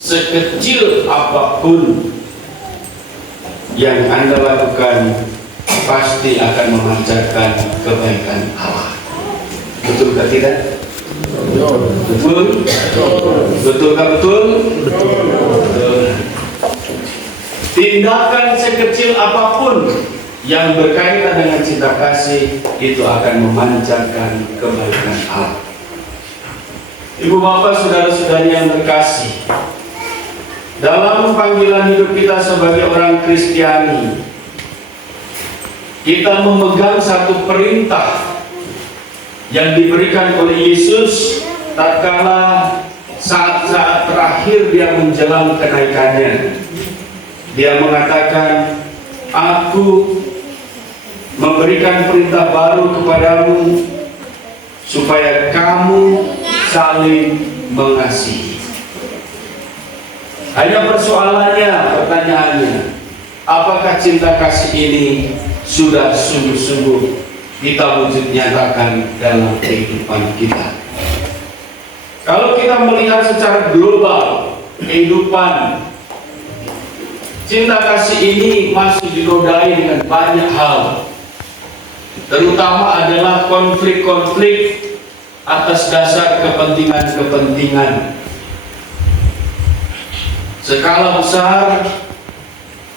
Sekecil apapun yang Anda lakukan pasti akan memancarkan kebaikan Allah. Betulkah tidak? Betul? Betulkah betul? Betul. Tindakan sekecil apapun yang berkaitan dengan cinta kasih itu akan memancarkan kebaikan Allah. Ibu bapak, saudara-saudari yang terkasih, dalam panggilan hidup kita sebagai orang Kristiani, kita memegang satu perintah yang diberikan oleh Yesus tatkala saat-saat terakhir dia menjelang kenaikannya. Dia mengatakan, "Aku memberikan perintah baru kepadamu supaya kamu saling mengasihi." Hanya pertanyaannya, apakah cinta kasih ini sudah sungguh-sungguh kita wujud nyatakan dalam kehidupan kita? Kalau kita melihat secara global kehidupan, cinta kasih ini masih dinodai dengan banyak hal, terutama adalah konflik-konflik atas dasar kepentingan-kepentingan. Skala besar,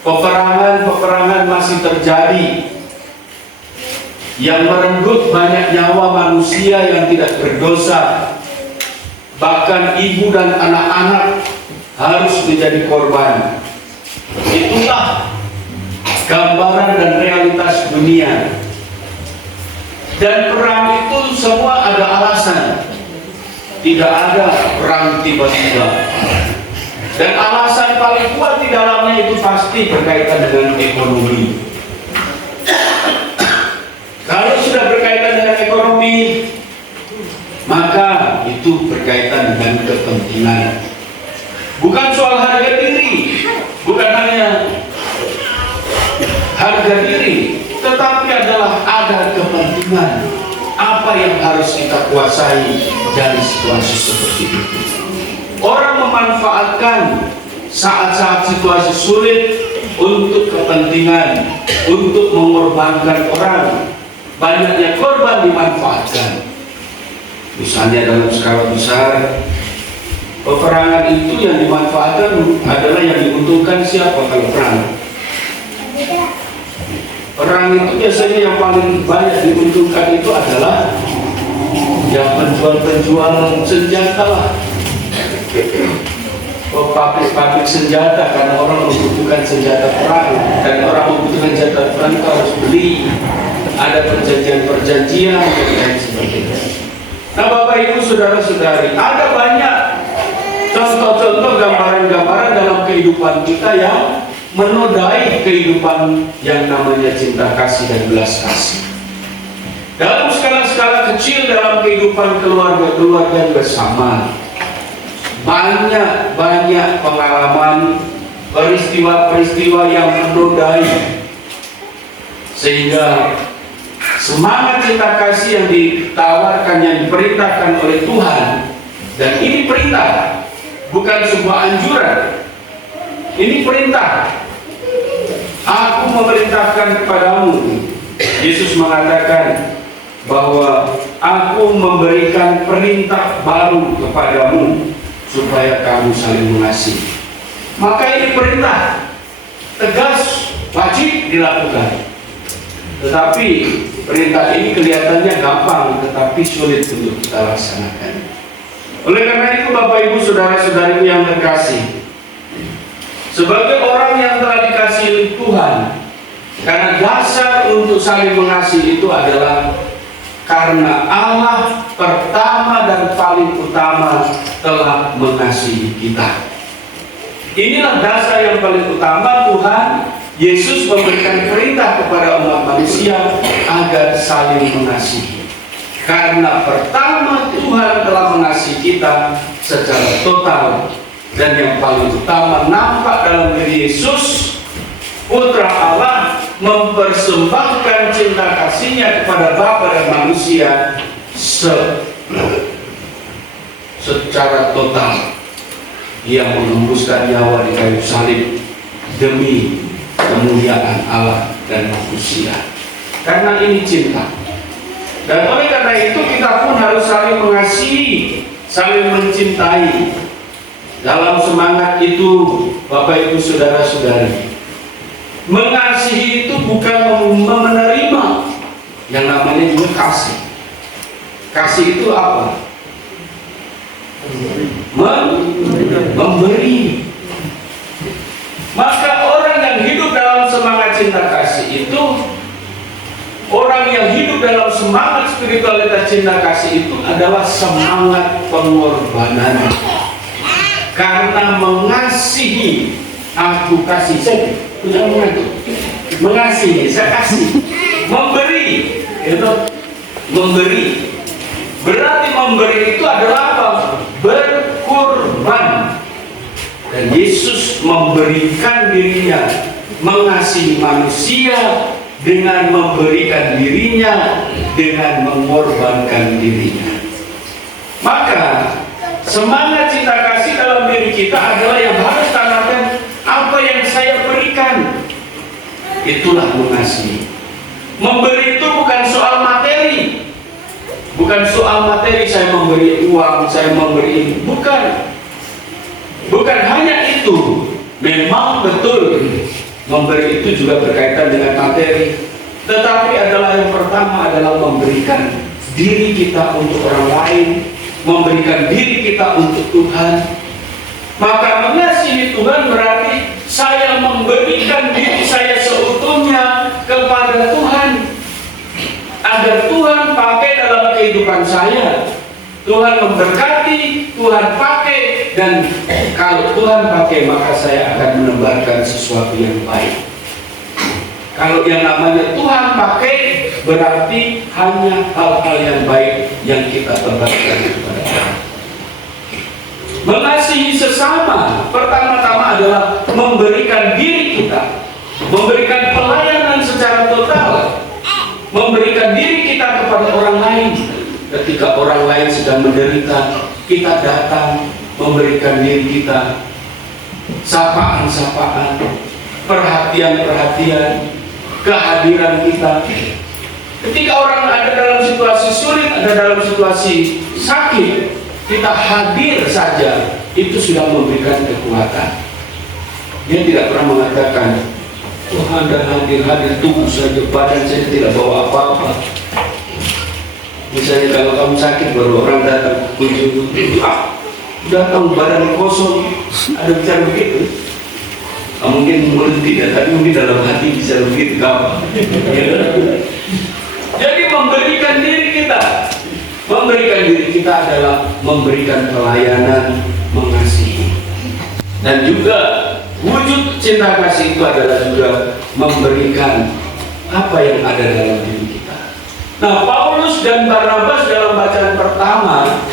peperangan masih terjadi yang merenggut banyak nyawa manusia yang tidak berdosa. Bahkan ibu dan anak-anak harus menjadi korban. Itulah gambaran dan realitas dunia. Dan perang itu semua ada alasan. Tidak ada perang tiba-tiba. Dan alasan paling kuat di dalamnya itu pasti berkaitan dengan ekonomi. Kalau sudah berkaitan dengan ekonomi, maka itu berkaitan dengan kepentingan. Bukan soal harga diri, bukan hanya harga diri, tetapi adalah ada kepentingan. Apa yang harus kita kuasai dari situasi seperti itu? Orang memanfaatkan saat-saat situasi sulit untuk kepentingan, untuk mengorbankan orang. Banyaknya korban dimanfaatkan. Misalnya dalam skala besar, peperangan itu yang dimanfaatkan adalah yang diuntungkan siapa kalau perang? Perang itu biasanya yang paling banyak diuntungkan itu adalah ya penjual-penjual senjata lah. Pabrik-pabrik senjata, karena orang membutuhkan senjata perang, dan orang membutuhkan senjata perang itu harus beli. Ada perjanjian-perjanjian dan lain sebagainya. Nah, Bapak Ibu, saudara-saudari, ada banyak contoh-contoh gambaran-gambaran dalam kehidupan kita yang menodai kehidupan yang namanya cinta kasih dan belas kasih. Dalam skala-skala kecil dalam kehidupan keluarga bersama, banyak pengalaman, peristiwa-peristiwa yang menodai, sehingga semangat cinta kasih yang ditawarkan, yang diperintahkan oleh Tuhan, dan ini perintah, bukan sebuah anjuran, ini perintah. Aku memerintahkan kepadamu. Yesus mengatakan bahwa aku memberikan perintah baru kepadamu supaya kamu saling mengasihi. Maka ini perintah tegas, wajib dilakukan. Tetapi perintah ini kelihatannya gampang, tetapi sulit untuk kita laksanakan. Oleh karena itu, Bapak Ibu, saudara-saudariku yang terkasih, sebagai orang yang telah dikasihi Tuhan, karena dasar untuk saling mengasihi itu adalah karena Allah pertama dan paling utama telah mengasihi kita. Inilah dasar yang paling utama. Tuhan Yesus memberikan perintah kepada umat manusia agar saling mengasihi. Karena pertama Tuhan telah mengasihi kita secara total, dan yang paling utama nampak dalam diri Yesus, Putra Allah, mempersembahkan cinta kasihnya kepada Bapa dan manusia secara total. Dia menembuskan nyawa di kayu salib demi kemuliaan Allah dan manusia. Karena ini cinta. Dan oleh karena itu kita pun harus saling mengasihi, saling mencintai. Dalam semangat itu, Bapak Ibu Saudara-saudari, mengasihi itu bukan menerima, yang namanya juga kasih. Kasih itu apa? Memberi. Maka orang yang hidup dalam semangat cinta kasih itu, orang yang hidup dalam semangat spiritualitas cinta kasih itu adalah semangat pengorbanan. Karena mengasihi, aku kasih, saya punya mengasihi, saya kasih, memberi, itu memberi. Berarti memberi itu adalah apa? Berkorban. Dan Yesus memberikan dirinya, mengasihi manusia dengan memberikan dirinya, dengan mengorbankan dirinya. Maka semangat cinta kasih dalam diri kita adalah yang harus tanamkan apa yang saya berikan. Itulah mengasihi. Memberi itu bukan soal materi. Bukan soal materi, saya memberi uang, saya memberi, bukan. Bukan hanya itu. Memang betul memberi itu juga berkaitan dengan materi. Tetapi adalah yang pertama adalah memberikan diri kita untuk orang lain, memberikan diri kita untuk Tuhan. Maka mengasihi Tuhan berarti saya memberikan diri saya seutuhnya kepada Tuhan, agar Tuhan pakai dalam kehidupan saya. Tuhan memberkati, Tuhan pakai, dan kalau Tuhan pakai maka saya akan menebarkan sesuatu yang baik. Kalau yang namanya Tuhan pakai berarti hanya hal-hal yang baik yang kita tebarkan kepada Tuhan. Mengasihi sesama pertama-tama adalah memberikan diri kita, memberikan pelayanan secara total, memberikan diri kita kepada orang lain. Ketika orang lain sedang menderita, kita datang memberikan diri kita, sapaan-sapaan, perhatian-perhatian, kehadiran kita. Ketika orang ada dalam situasi sulit, ada dalam situasi sakit, kita hadir saja, itu sudah memberikan kekuatan. Dia tidak pernah mengatakan, Tuhan dan hadir tunggu saja, badan saya tidak bawa apa-apa. Misalnya kalau kamu sakit, baru orang datang kunjung, datang badan kosong, ada bicara begitu. Mungkin mulut tidak, tapi mungkin dalam hati bisa begitu kamu. Jadi memberikan diri kita adalah memberikan pelayanan, mengasihi. Dan juga wujud cinta kasih itu adalah juga memberikan apa yang ada dalam diri kita. Nah, Paulus dan Barnabas dalam bacaan pertama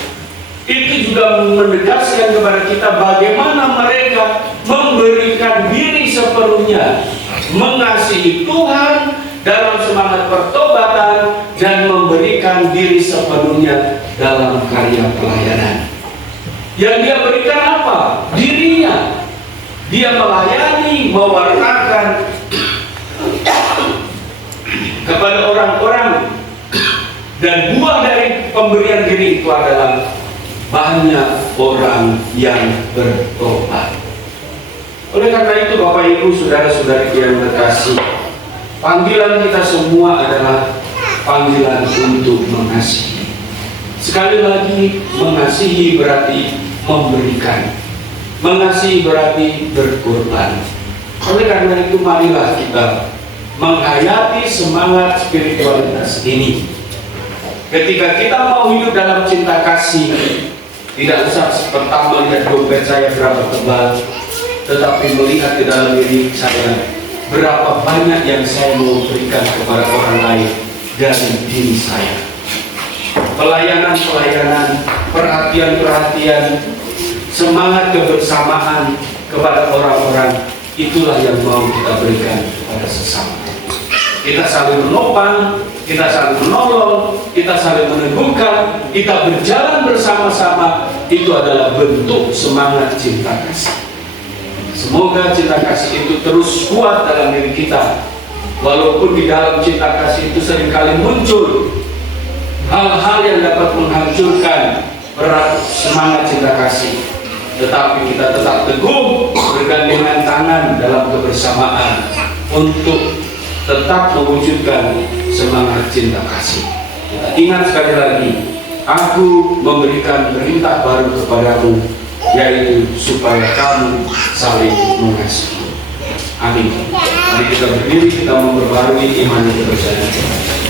itu juga menegaskan kepada kita bagaimana mereka memberikan diri sepenuhnya, mengasihi Tuhan dalam semangat pertobatan, dan memberikan diri sepenuhnya dalam karya pelayanan. Yang dia berikan apa? Dirinya. Dia melayani, mewartakan kepada orang-orang. Dan buah dari pemberian diri itu adalah banyak orang yang bertobat. Oleh karena itu, Bapak Ibu Saudara-saudari yang terkasih, panggilan kita semua adalah panggilan untuk mengasihi. Sekali lagi, mengasihi berarti memberikan. Mengasihi berarti berkorban. Oleh karena itu, marilah kita menghayati semangat spiritualitas ini. Ketika kita mau hidup dalam cinta kasih, tidak usah pertama lihat dompet saya berapa tebal, tetapi melihat di dalam diri saya berapa banyak yang saya mau berikan kepada orang lain dari diri saya. Pelayanan-pelayanan, perhatian-perhatian, semangat kebersamaan kepada orang-orang, itulah yang mau kita berikan kepada sesama. kita saling menopang, kita saling menolong, kita saling meneguhkan, kita berjalan bersama-sama. Itu adalah bentuk semangat cinta kasih. Semoga cinta kasih itu terus kuat dalam diri kita. Walaupun di dalam cinta kasih itu seringkali muncul hal-hal yang dapat menghancurkan berat semangat cinta kasih, tetapi kita tetap teguh bergandengan tangan dalam kebersamaan untuk tetap mewujudkan semangat cinta kasih. Kita ingat sekali lagi, aku memberikan perintah baru kepadamu, yaitu supaya kamu saling mengasihi. Amin. Mari kita berdiri, kita memperbarui iman dan kepercayaan.